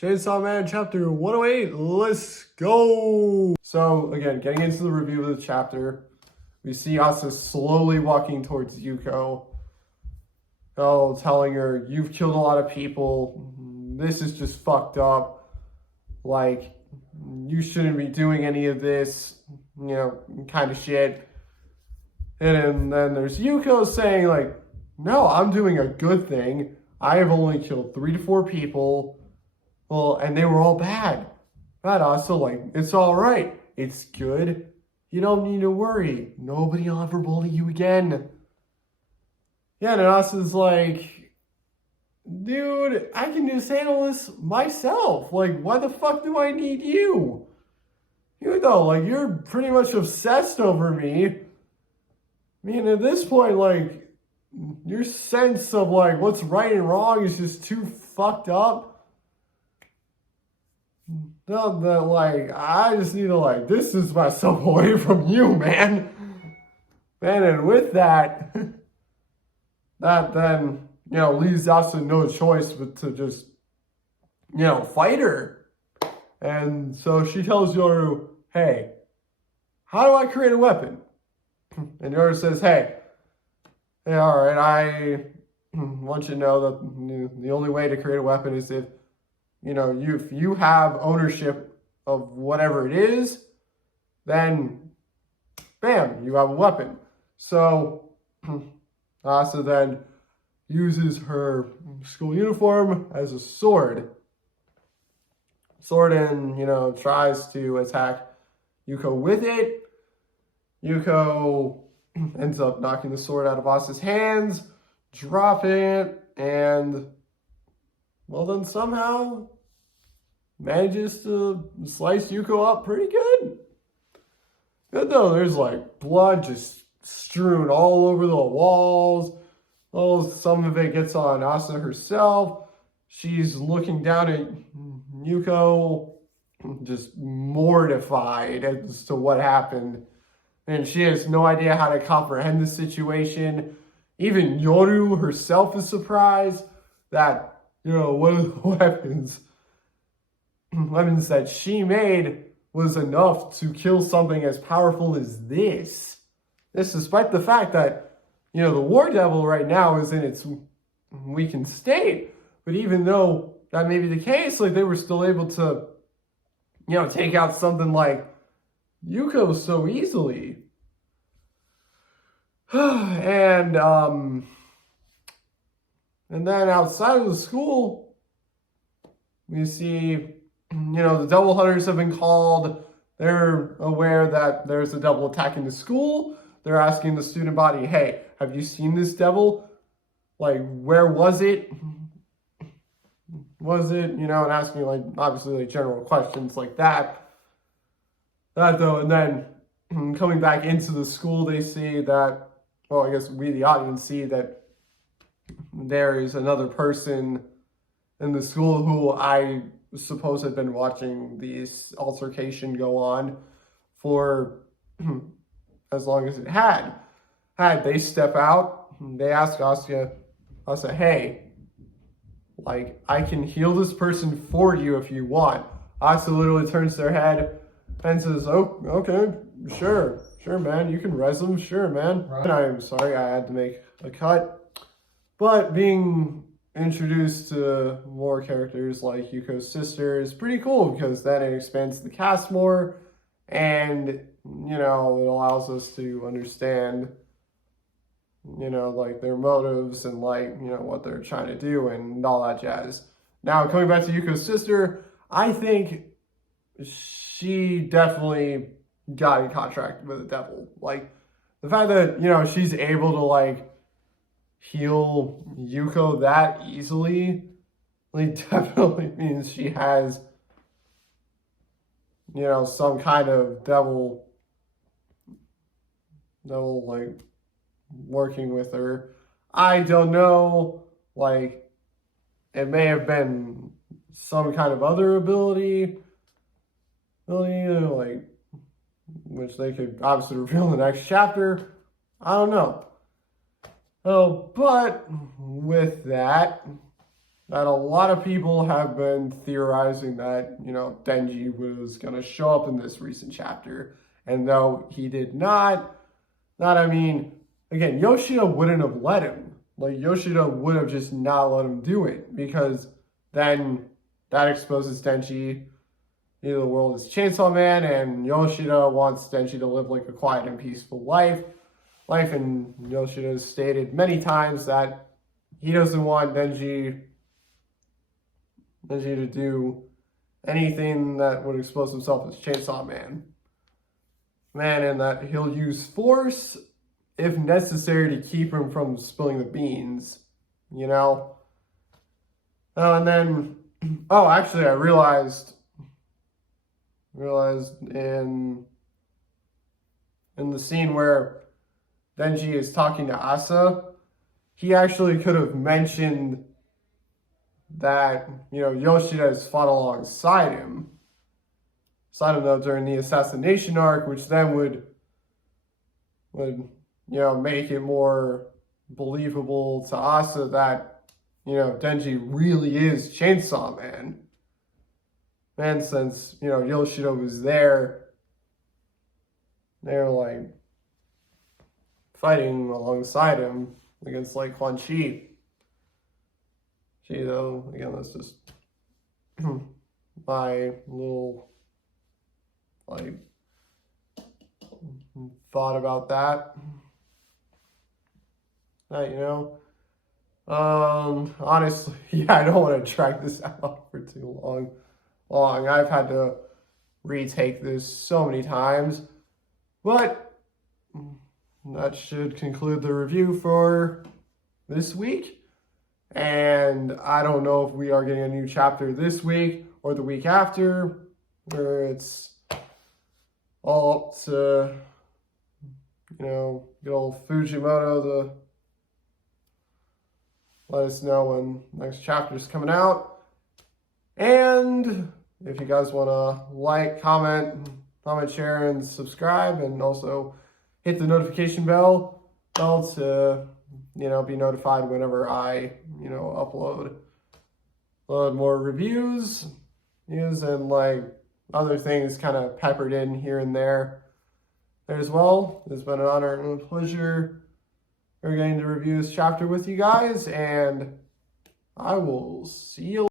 Chainsaw Man chapter 108, let's go! So again, getting into the review of the chapter, we see Asa slowly walking towards Yuko. Telling her, you've killed a lot of people, this is just fucked up, like, you shouldn't be doing any of this, kind of shit. And then there's Yuko saying like, no, I'm doing a good thing. I have only killed 3 to 4 people. Well, and they were all bad. But also, like, it's all right. It's good. You don't need to worry. Nobody will ever bully you again. Yeah, and Asa's like, dude, I can just handle this myself. Like, why the fuck do I need you? You know, like, you're pretty much obsessed over me. I mean, at this point, like, your sense of, like, what's right and wrong is just too fucked up. No, that, like, I just need to, like, distance myself away from you, man. Man, and with that, that then, leaves Asa no choice but to just, fight her. And so she tells Yoru, hey, how do I create a weapon? And Yoru says, hey, all right, I want you to know that the only way to create a weapon is if, if you have ownership of whatever it is, then, bam, you have a weapon. So, Asa then uses her school uniform as a sword. And, tries to attack Yuko with it. Yuko ends up knocking the sword out of Asa's hands, dropping it, and, well, then somehow manages to slice Yuko up pretty good. Good though, there's like blood just strewn all over the walls. Oh, some of it gets on Asa herself. She's looking down at Yuko, just mortified as to what happened. And she has no idea how to comprehend the situation. Even Yoru herself is surprised that, one of the weapons that she made was enough to kill something as powerful as this. This despite the fact that, the War Devil right now is in its weakened state. But even though that may be the case, like, they were still able to, take out something like Yuko so easily. And then outside of the school, we see, the devil hunters have been called. They're aware that there's a devil attacking the school. They're asking the student body, hey, have you seen this devil? Like, where was it? And asking, like, obviously, like, general questions like that. And then coming back into the school, they see that, well, I guess we, the audience, see that there is another person in the school who I suppose had been watching this altercation go on for as long as it had. They step out, they ask Asa, hey, like, I can heal this person for you if you want. Asa literally turns their head and says, oh, okay, sure, man, you can res them, sure, man. Right. And I'm sorry I had to make a cut. But being introduced to more characters like Yuko's sister is pretty cool because then it expands the cast more and, it allows us to understand, like, their motives and, like, what they're trying to do and all that jazz. Now, coming back to Yuko's sister, I think she definitely got in contract with the devil. Like, the fact that, she's able to, like, heal Yuko that easily, like, definitely means she has, some kind of devil, like, working with her. I don't know, like, it may have been some kind of other ability, like, which they could obviously reveal in the next chapter. I don't know. But with that, that a lot of people have been theorizing that, Denji was going to show up in this recent chapter. And though he did not, again, Yoshida wouldn't have let him. Like, Yoshida would have just not let him do it, because then that exposes Denji into the world as Chainsaw Man, and Yoshida wants Denji to live like a quiet and peaceful life. And Yoshida has stated many times that he doesn't want Denji to do anything that would expose himself as Chainsaw Man. And that he'll use force if necessary to keep him from spilling the beans, and then, actually, I realized in the scene where Denji is talking to Asa, he actually could have mentioned that, Yoshida has fought alongside him. Though, during the assassination arc, which then would make it more believable to Asa that, Denji really is Chainsaw Man. And since, Yoshida was there, they're like fighting alongside him against like Quan Chi. Though, again, that's just my little thought about that. Honestly, I don't want to drag this out for too long. I've had to retake this so many times, but that should conclude the review for this week. And I don't know if we are getting a new chapter this week or the week after, where it's all up to, good old Fujimoto to let us know when next chapter is coming out. And if you guys want to like, comment, share, and subscribe, and also hit the notification bell to, be notified whenever I, upload more reviews, news, and other things kind of peppered in here and there as well. It's been an honor and a pleasure getting to review this chapter with you guys, and I will see you